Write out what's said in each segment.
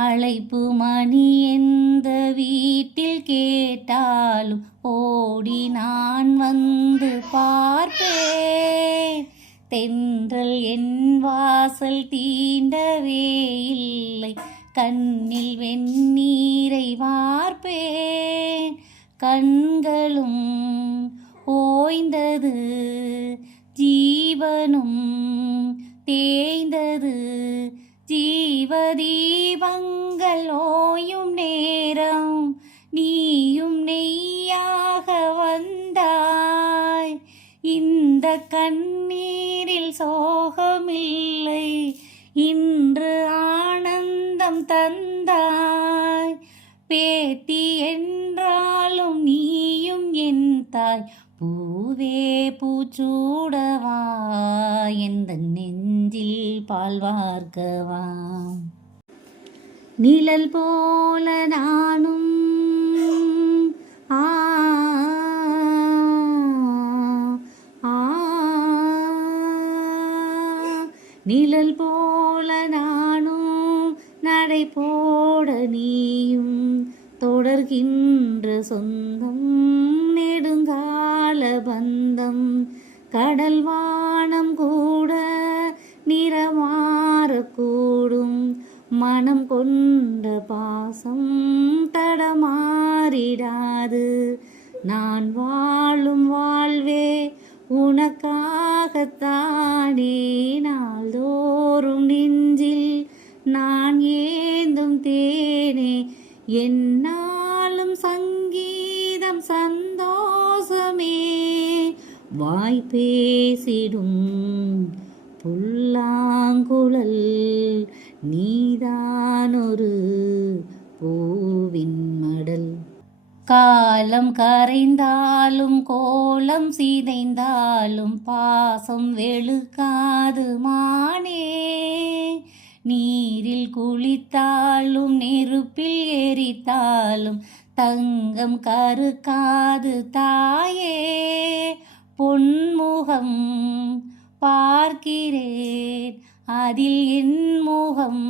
அழைப்பு மணி எந்த வீட்டில் கேட்டாலும் ஓடி நான் வந்து பார்ப்பேன். தென்றல் என் வாசல் தீண்டவே இல்லை, கண்ணில் வெந்நீரை வார்ப்பேன். கண்களும் ஓய்ந்தது, ஜீவனும் தேய்ந்தது. ஜீவதீபங்கள் ஓயும் நேரம் நீயும் நெய்யாக வந்தாய். இந்த கண்ணீரில் சோகமில்லை, இன்று ஆனந்தம் தந்தாய். பேத்தி என்றாலும் நீயும் என் தாய். பூவே பூச்சூடவா, எந்த நெஞ்சில் பால் வார்க்கவா. நிழல் போல நானும் நிழல் போல நானும், நடை போட நீயும். தொடர்கின்ற சொந்தம் நெடுங்கால பந்தம். கடல் வானம் கூட நிறமாறக்கூடும், மனம் கொண்ட பாசம் தடமாறிடாது. நான் வாழும் வாழ்வே உனக்காகத்தானே, நாள்தோறும் நெஞ்சில் நான் ஏந்தும் தேனே. என்னாலும் சங்கீதம் சந்தோஷமே, வாய் பேசிடும் புல்லாங்குழல். நீதானொரு பூவின் மடல். காலம் கரைந்தாலும் கோலம் சிதைந்தாலும் பாசம் வெளுக்காது மானே. நீரில் குளித்தாலும் நெருப்பில் எரித்தாலும் தங்கம் கருக்காது தாயே. பொன்முகம் பார்க்கிறேன், அதில் என் முகம்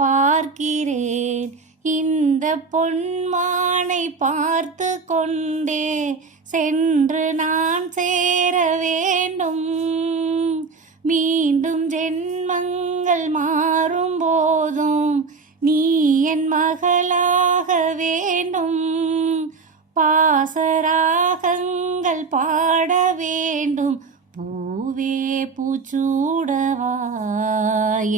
பார்க்கிறேன். இந்த பொன்மானை பார்த்து கொண்டே சென்று நான் சேர வேண்டும். மீண்டும் ஜென்மங்கள் மாறும் போதும் நீ என் மகளாக வேண்டும். பாசராகங்கள் பாட வேண்டும். பூவே பூச்சூடவா,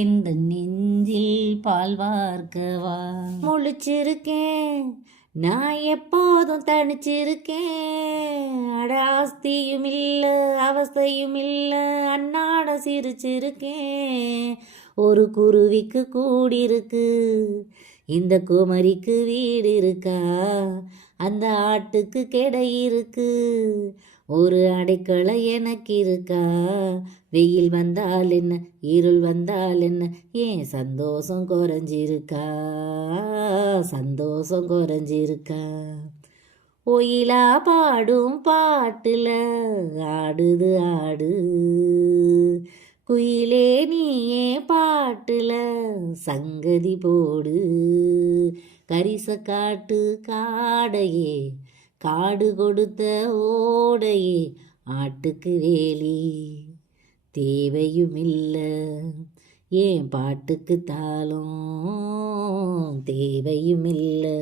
எந்த நெஞ்சில் பால் வார்க்கவா. முழிச்சிருக்கேன் நான் எப்போதும் தனிச்சிருக்கேன். ஆஸ்தியும் இல்லை அவஸ்தையும் இல்லை, அன்னாட சிரிச்சிருக்கேன். ஒரு குருவிக்கு கூடிருக்கு, இந்த குமரிக்கு வீடு இருக்கா. அந்த ஆட்டுக்கு கெடை இருக்கு, ஒரு அடைக்கலை எனக்கு இருக்கா. வெயில் வந்தால் என்ன இருள் வந்தால் என்ன, ஏன் சந்தோஷம் குறைஞ்சிருக்கா. சந்தோஷம் குறைஞ்சிருக்கா. ஒயிலா பாடும் பாட்டுல ஆடுது ஆடு. குயிலே நீயே பாட்டுல சங்கதி போடு. கரிச காட்டு காடையே, காடு கொடுத்த ஓடையே. ஆட்டுக்கு வேலி தேவையுமில்லை, ஏன் பாட்டுக்கு தாளம் தேவையுமில்லை.